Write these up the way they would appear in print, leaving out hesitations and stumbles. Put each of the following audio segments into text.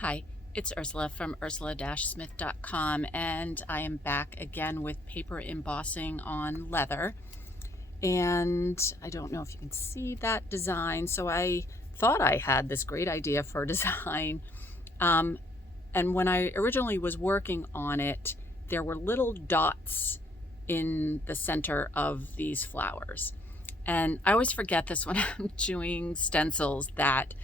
Hi, it's Ursula from ursula-smith.com, and I am back again with paper embossing on leather. And I don't know if you can see that design, so I thought I had this great idea for a design. And when I originally was working on it, there were little dots in the center of these flowers. And I always forget this when I'm doing stencils, that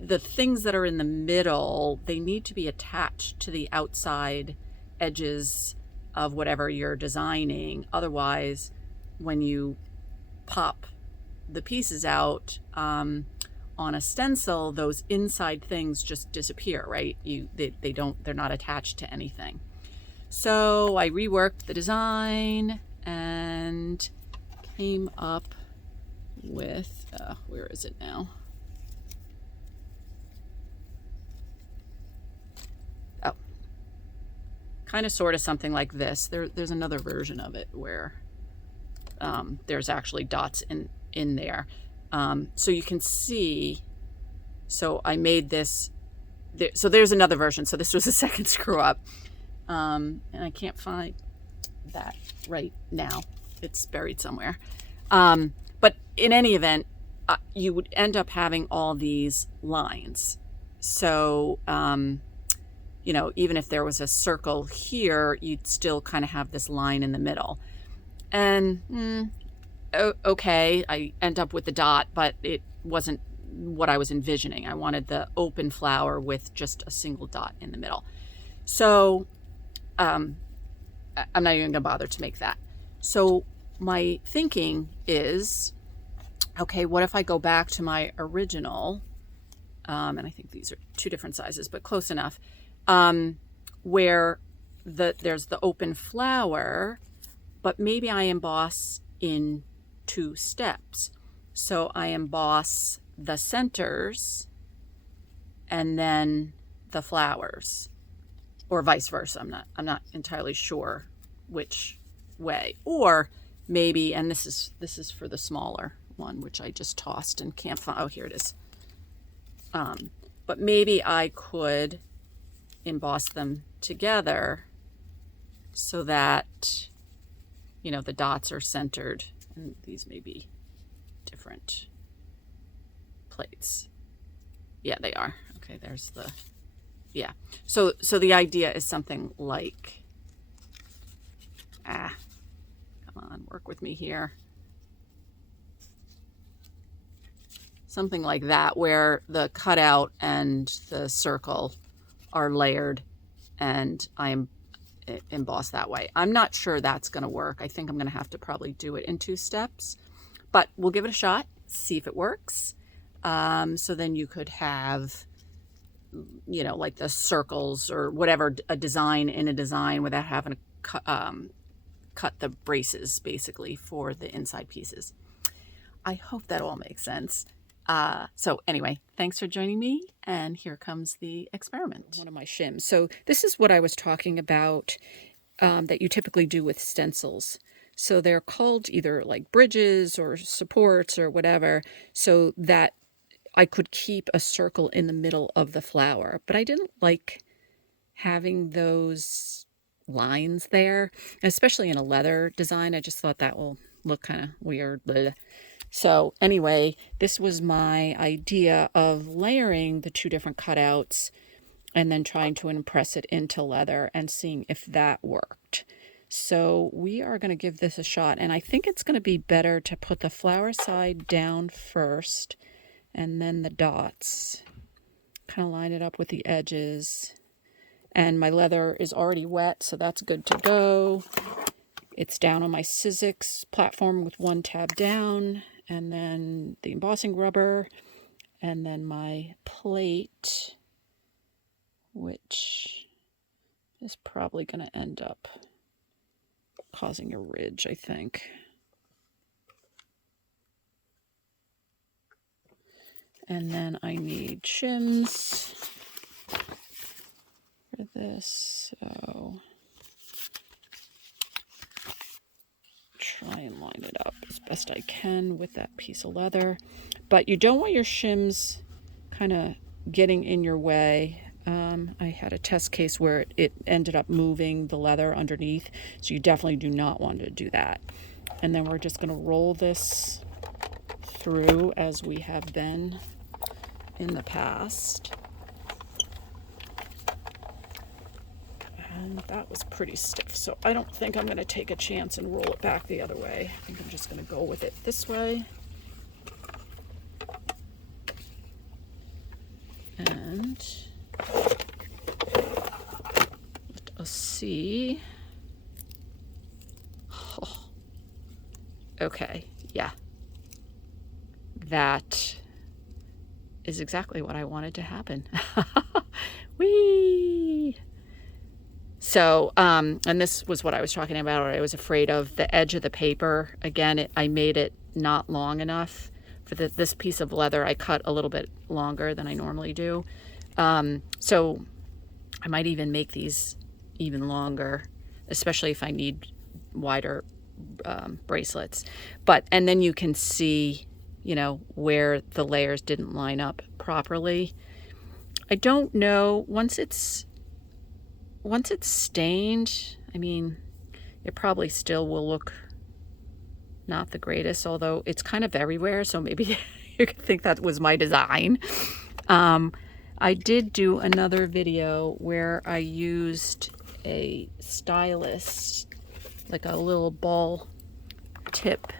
the things that are in the middle, they need to be attached to the outside edges of whatever you're designing. Otherwise, when you pop the pieces out on a stencil, those inside things just disappear, right? They're not attached to anything. So I reworked the design and came up with, where is it now? Oh, kind of sort of something like this. There's another version of it where there's actually dots in there. So you can see, so I made this, so there's another version. So this was the second screw up. And I can't find that right now. It's buried somewhere. But in any event, you would end up having all these lines. So, you know, even if there was a circle here, you'd still kind of have this line in the middle. And okay, I end up with the dot, but it wasn't what I was envisioning. I wanted the open flower with just a single dot in the middle. So I'm not even gonna bother to make that. So my thinking is, okay, what if I go back to my original, and I think these are two different sizes, but close enough, where there's the open flower, but maybe I emboss in 2 steps. So I emboss the centers and then the flowers, or vice versa. I'm not entirely sure which way. Or maybe, and this is for the smaller one, which I just tossed and can't find. Oh, here it is. But maybe I could emboss them together so that, you know, the dots are centered, and these may be different plates. Yeah, they are. Okay, there's the, yeah. So the idea is something like, come on, work with me here. Something like that, where the cutout and the circle are layered, and I emboss that way. I'm not sure that's going to work. I think I'm going to have to probably do it in 2 steps, but we'll give it a shot, see if it works. So then you could have, you know, like the circles or whatever, a design in a design without having to cut the braces basically for the inside pieces. I hope that all makes sense. So anyway, thanks for joining me, and here comes the experiment. One of my shims. So this is what I was talking about, that you typically do with stencils. So they're called either like bridges or supports or whatever, so that I could keep a circle in the middle of the flower. But I didn't like having those lines there, especially in a leather design. I just thought that will look kind of weird. Blah. So anyway, this was my idea of layering the 2 different cutouts and then trying to impress it into leather and seeing if that worked. So we are going to give this a shot, and I think it's going to be better to put the flower side down first and then the dots. Kind of line it up with the edges. And my leather is already wet, so that's good to go. It's down on my Sizzix platform with 1 tab down, and then the embossing rubber, and then my plate, which is probably going to end up causing a ridge, I think. And then I need shims for this, so try and line it up as best I can with that piece of leather. But you don't want your shims kind of getting in your way. I had a test case where it ended up moving the leather underneath, so you definitely do not want to do that. And then we're just going to roll this through as we have been in the past. And that was pretty stiff, so I don't think I'm going to take a chance and roll it back the other way. I think I'm just going to go with it this way. And let us see. Oh. Okay, yeah. That is exactly what I wanted to happen. Whee! So, and this was what I was talking about, or I was afraid of, the edge of the paper. Again, I made it not long enough. For this piece of leather, I cut a little bit longer than I normally do. So I might even make these even longer, especially if I need wider bracelets. And then you can see, you know, where the layers didn't line up properly. I don't know, once it's stained, I mean, it probably still will look not the greatest, although it's kind of everywhere, so maybe you could think that was my design. I did do another video where I used a stylus, like a little ball tip,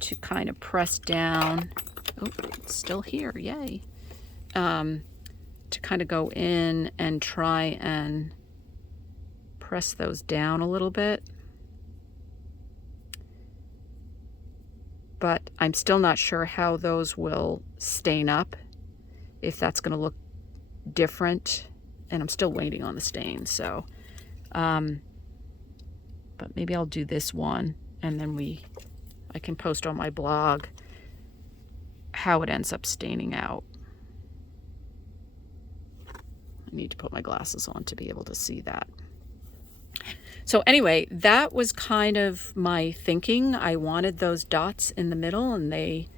to kind of press down. Oh, it's still here, yay. To kind of go in and try and press those down a little bit. But I'm still not sure how those will stain up, if that's going to look different, and I'm still waiting on the stain. So but maybe I'll do this one, and then I can post on my blog how it ends up staining out. I need to put my glasses on to be able to see that. So anyway, that was kind of my thinking. I wanted those dots in the middle, and they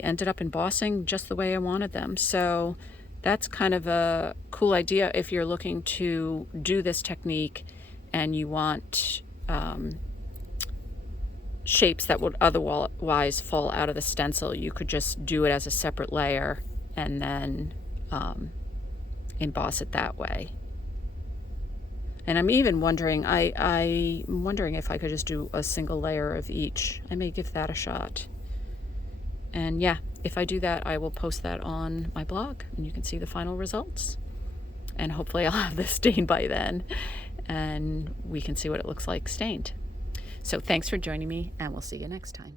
ended up embossing just the way I wanted them. So that's kind of a cool idea if you're looking to do this technique and you want shapes that would otherwise fall out of the stencil. You could just do it as a separate layer and then emboss it that way. And I'm even wondering, I'm wondering if I could just do a single layer of each. I may give that a shot. And yeah, if I do that, I will post that on my blog, and you can see the final results. And hopefully I'll have this stained by then, and we can see what it looks like stained. So thanks for joining me, and we'll see you next time.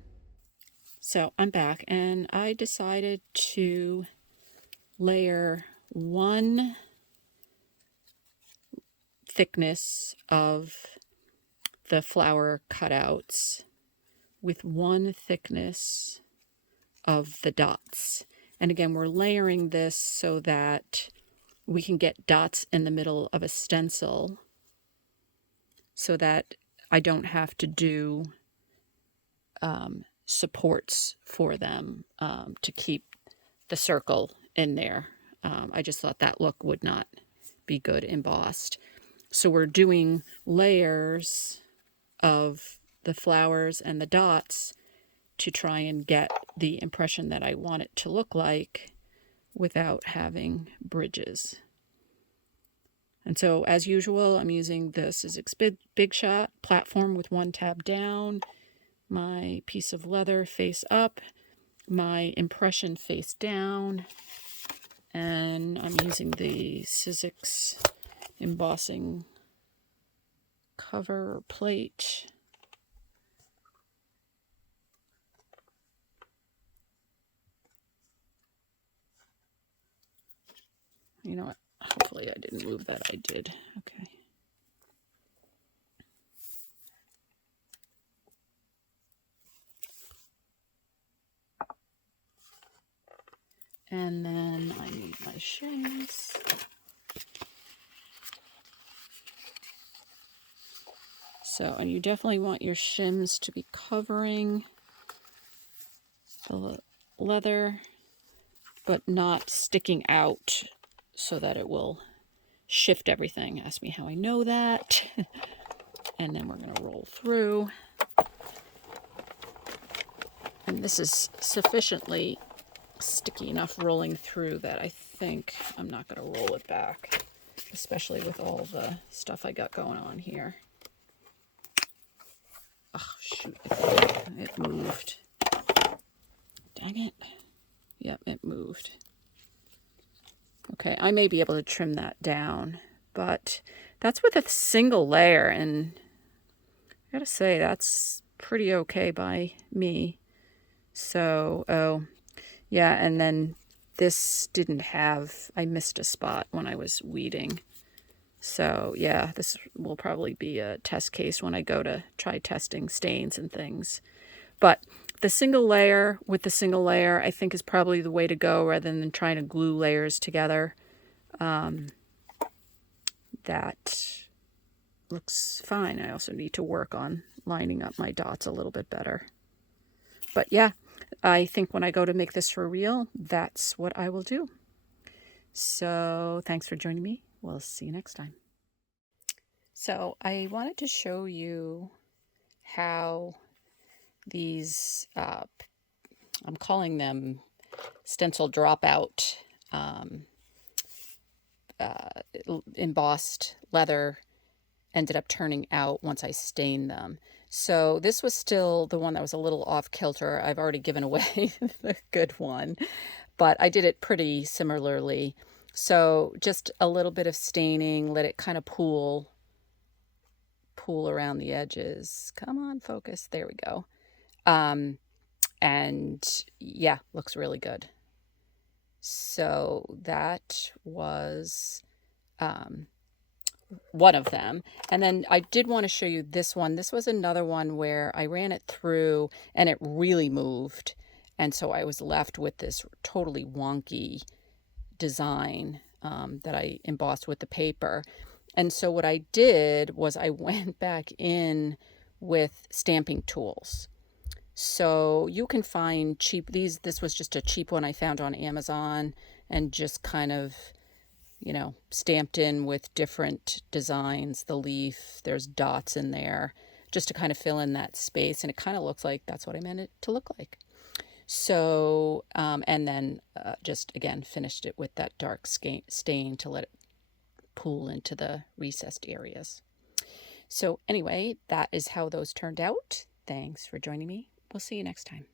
So I'm back, and I decided to layer one thickness of the flower cutouts with one thickness of the dots. And again, we're layering this so that we can get dots in the middle of a stencil, so that I don't have to do supports for them to keep the circle in there. I just thought that look would not be good embossed. So we're doing layers of the flowers and the dots to try and get the impression that I want it to look like without having bridges. And so, as usual, I'm using the Sizzix Big Shot platform with one tab down, my piece of leather face up, my impression face down, and I'm using the Sizzix embossing cover plate. You know what? Hopefully I didn't move that. I did. Okay. And then I need my shims. So, and you definitely want your shims to be covering the leather, but not sticking out so that it will shift everything. Ask me how I know that. And then we're going to roll through. And this is sufficiently sticky enough rolling through that I think I'm not going to roll it back, especially with all the stuff I got going on here. Oh, shoot, it moved. Dang it. Yep, it moved. Okay, I may be able to trim that down, but that's with a single layer, and I gotta say, that's pretty okay by me. So, oh, yeah, and then this didn't have, I missed a spot when I was weeding. So, yeah, this will probably be a test case when I go to try testing stains and things. But the single layer with the single layer, I think, is probably the way to go rather than trying to glue layers together. That looks fine. I also need to work on lining up my dots a little bit better. But yeah, I think when I go to make this for real, that's what I will do. So thanks for joining me. We'll see you next time. So I wanted to show you how these, I'm calling them Stencil Dropout embossed leather ended up turning out once I stained them. So this was still the one that was a little off kilter. I've already given away the good one, but I did it pretty similarly. So just a little bit of staining, let it kind of pool around the edges. Come on, focus. There we go. And yeah, looks really good. So that was one of them. And then I did want to show you this one. This was another one where I ran it through and it really moved. And so I was left with this totally wonky design that I embossed with the paper. And so what I did was I went back in with stamping tools. So you can find cheap, this was just a cheap one I found on Amazon and just kind of, you know, stamped in with different designs, the leaf, there's dots in there, just to kind of fill in that space. And it kind of looks like that's what I meant it to look like. So, and then just, again, finished it with that dark stain to let it pool into the recessed areas. So anyway, that is how those turned out. Thanks for joining me. We'll see you next time.